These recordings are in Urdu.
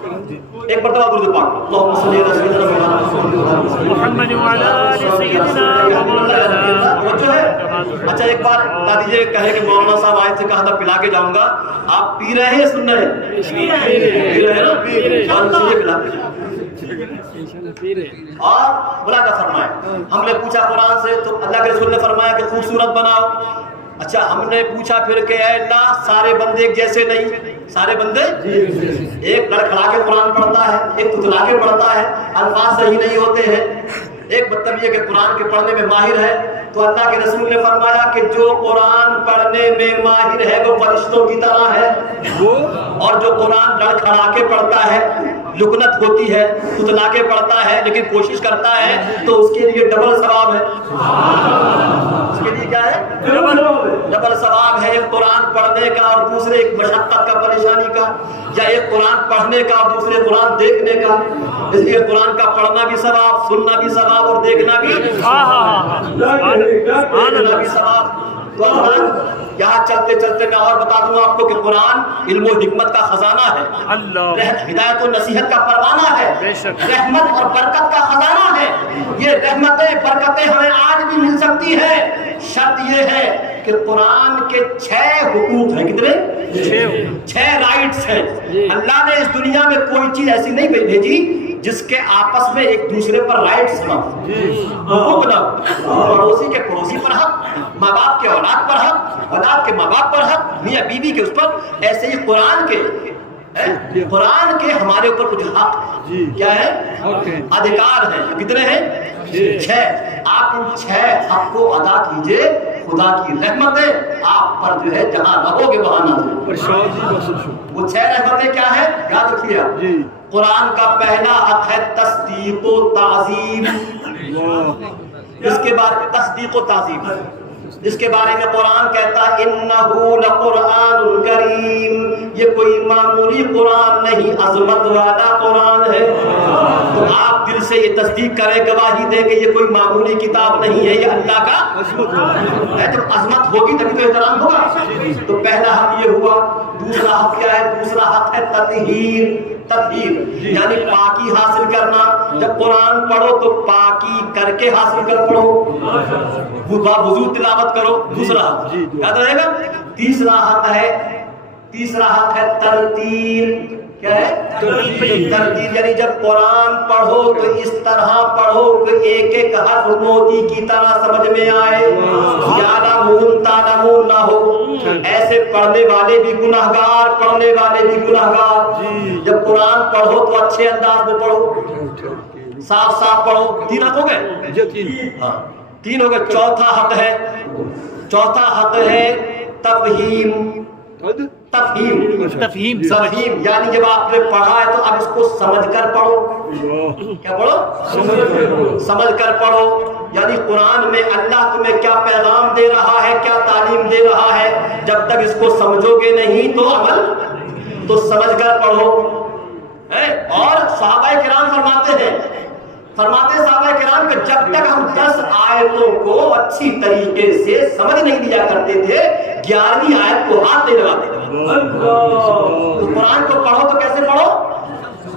ایک مرتبہ درود پاک اللہم صلی علی سیدنا محمد وعلی آل سیدنا مولانا. جو ہے اچھا ایک بار بتا دیجیے، کہے کہ مولانا صاحب آئے تھے، کہا تھا پلا کے جاؤں گا، آپ پی رہے ہیں سن رہے ہیں؟ پی رہے ہیں نا، جان سے پلا اور بلا کر فرمائے. ہم نے پوچھا قرآن سے تو اللہ کے رسول نے فرمایا کہ خوبصورت بناؤ. اچھا ہم نے پوچھا پھر کہ اے اللہ سارے بندے ایک جیسے نہیں، سارے بندے ایک لڑکھڑا کے قرآن پڑھتا ہے، ایک تتلا کے پڑھتا ہے، الفاظ صحیح نہیں ہوتے ہیں، ایک مطلب یہ کہ قرآن کے پڑھنے میں ماہر ہے. تو اللہ کے رسول نے فرمایا کہ جو قرآن پڑھنے میں ماہر ہے وہ فرشتوں کی طرح ہے، اور جو قرآن لڑکھڑا کے پڑھتا ہے، لکنت ہوتی ہے، تتلا کے پڑھتا ہے لیکن کوشش کرتا ہے، تو اس کے لیے ڈبل ثواب ہے. اس کے لیے کیا ہے؟ ڈبل ثواب ہے. ایک قرآن پڑھنے کا اور دوسرے ایک مشقت کا، پریشانی کا، یا ایک قرآن پڑھنے کا اور دوسرے قرآن دیکھنے کا. اس لیے قرآن کا پڑھنا بھی ثواب، سننا بھی ثواب اور دیکھنا بھی ثواب. تو یہاں چلتے چلتے میں اور بتا دوں آپ کو کہ قرآن علم و حکمت کا خزانہ ہے، ہدایت و نصیحت کا پروانہ ہے، رحمت اور برکت کا خزانہ ہے. یہ رحمتیں برکتیں ہمیں آج بھی مل سکتی ہیں، شرط یہ ہے کہ قرآن کے 6 حقوق ہیں. کتنے؟ 6 رائٹس ہیں. اللہ نے اس دنیا میں کوئی چیز ایسی نہیں بھیجی جس کے آپس میں ایک دوسرے پر رائٹس نہ حقوق نہ. پڑوسی کے پڑوسی پر حق، ماں باپ کے اولاد پر حق، اولاد کے ماں باپ پر حق، میاں بیوی کے اس پر. ایسے ہی قرآن کے ہمارے اوپر کچھ حق کیا ہے؟ ادھیکار ہیں. کتنے ہیں؟ 6. آپ ان 6 حق کو ادا کیجئے، خدا کی رحمتیں آپ پر جو ہے جہاں رہو گے وہاں نہ ہو. وہ 6 رحمتیں کیا ہیں؟ یاد رکھیے آپ. قرآن کا پہلا حق ہے تصدیق و تعظیم. اس کے بعد تصدیق و تعظیم، جس کے بارے میں قرآن کہتا ہے انہو لقرآن کریم، یہ کوئی معمولی قرآن نہیں، عظمت والا قرآن ہے. تو آپ دل سے یہ تصدیق کریں، گواہی دیں کہ یہ کوئی معمولی کتاب نہیں ہے، یہ اللہ کا ہے. جب عظمت ہوگی تبھی تو احترام ہوگا. تو پہلا حق یہ ہوا. دوسرا حق کیا ہے؟ دوسرا حق ہے تطہیر. تطہیر یعنی پاکی حاصل کرنا. جب قرآن پڑھو تو پاکی کر کے حاصل کر پڑھو، وضو تلاوت کرو. دوسرا حق یاد رہے گا. تیسرا حق ہے ترتیل. کیا ہے؟ ترتیل یعنی جب قرآن پڑھو تو اس طرح پڑھو کہ ایک ایک حرف موتی کی طرح سمجھ میں آئے. یعلمون تعلمون نہ ہو. ایسے پڑھنے والے بھی گناہگار، پڑھنے والے بھی گناہگار. جب قرآن پڑھو تو اچھے انداز میں پڑھو، صاف صاف پڑھو. 3 حق ہو گئے؟ ہاں 3 ہو گئے. چوتھا حق ہے تفہیم. تفہیم یعنی جب آپ نے پڑھا ہے تو اب اس کو سمجھ کر پڑھو. کیا پڑھو؟ سمجھ کر پڑھو. یعنی قرآن میں اللہ تمہیں کیا پیغام دے رہا ہے، کیا تعلیم دے رہا ہے، جب تک اس کو سمجھو گے نہیں تو عمل تو سمجھ کر پڑھو. اور صحابہ کرام فرماتے صحابہ کرام کہ جب تک ہم 10 آیتوں کو اچھی طریقے سے سمجھ نہیں لیا کرتے تھے، 11ویں آیت کو ہاتھ نہیں لگاتے تھے. تو قرآن کو پڑھو تو کیسے پڑھو؟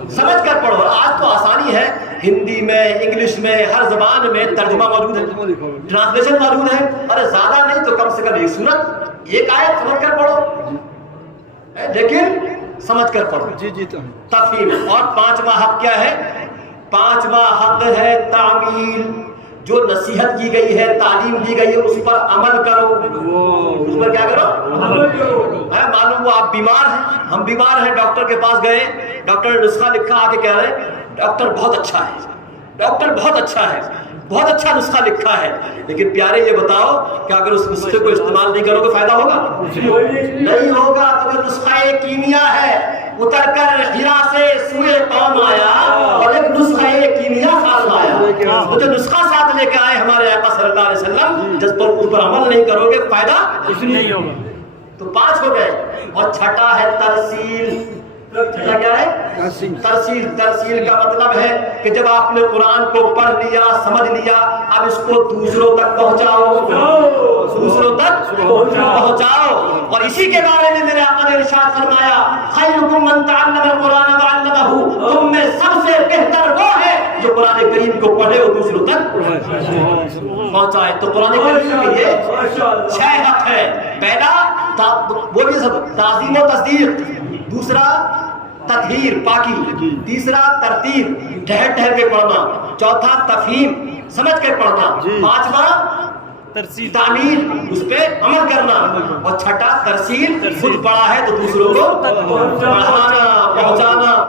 سمجھ کر پڑھو. آج تو آسانی ہے، ہندی میں، انگلش میں، ہر زبان میں ترجمہ موجود ہے، ٹرانسلیشن موجود ہے. ارے زیادہ نہیں تو کم سے کم ایک سورت، ایک آیت سمجھ کر پڑھو، لیکن سمجھ کر پڑھو. تفہیم. اور 5واں حق کیا ہے؟ 5واں حق ہے تعمیل. جو نصیحت کی گئی ہے، تعلیم دی گئی ہے، اس پر عمل کرو. اس پر کیا کرو؟ معلوم ہوا آپ بیمار ہیں، ہم بیمار ہیں، ڈاکٹر کے پاس گئے، ڈاکٹر نے نسخہ لکھا، آ کے کہہ رہے ڈاکٹر بہت اچھا ہے، ڈاکٹر بہت اچھا ہے، بہت اچھا نسخہ لکھا ہے. لیکن پیارے یہ بتاؤ کہ اگر اس نسخے کو استعمال نہیں کرو گے فائدہ ہوگا؟ نہیں ہوگا. تو جو نسخہ کیمیا ہے، اتر کر ہیرا سے سوئے قوم آیا اور ایک نسخہ کیمیا ساتھ لایا. تو جو نسخہ ساتھ لے کے آئے ہمارے آقا صلی اللہ علیہ وسلم، جس پر اس پر عمل نہیں کرو گے فائدہ کچھ نہیں ہوگا. تو 5 ہو گئے. اور چھٹا ہے ترسیل. چھٹا کیا ہے؟ ترسیل کا مطلب ہے کہ جب آپ نے قرآن کو پڑھ لیا، سمجھ لیا، اب اس کو دوسروں تک پہنچاؤ. اور اسی کے بارے میں میرے آقا نے ارشاد فرمایا خیرکم من تعلم القرآن وعلمہ. ہوں تم میں سب سے بہتر وہ ہے جو قرآن کریم کو پڑھے اور دوسروں تک پہنچائے. تو قرآن کریم کے یہ 6 حق ہے. پہلا بولیے سب تعظیم و تصدیق, دوسرا تطہیر پاکی, تیسرا ترتیب ٹھہر ٹھہر کے پڑھنا, چوتھا تفہیم سمجھ کے پڑھنا, پانچواں تعمیر اس پہ عمل کرنا, اور چھٹا ترسیل خود پڑھا ہے تو دوسروں کو پڑھانا پہنچانا.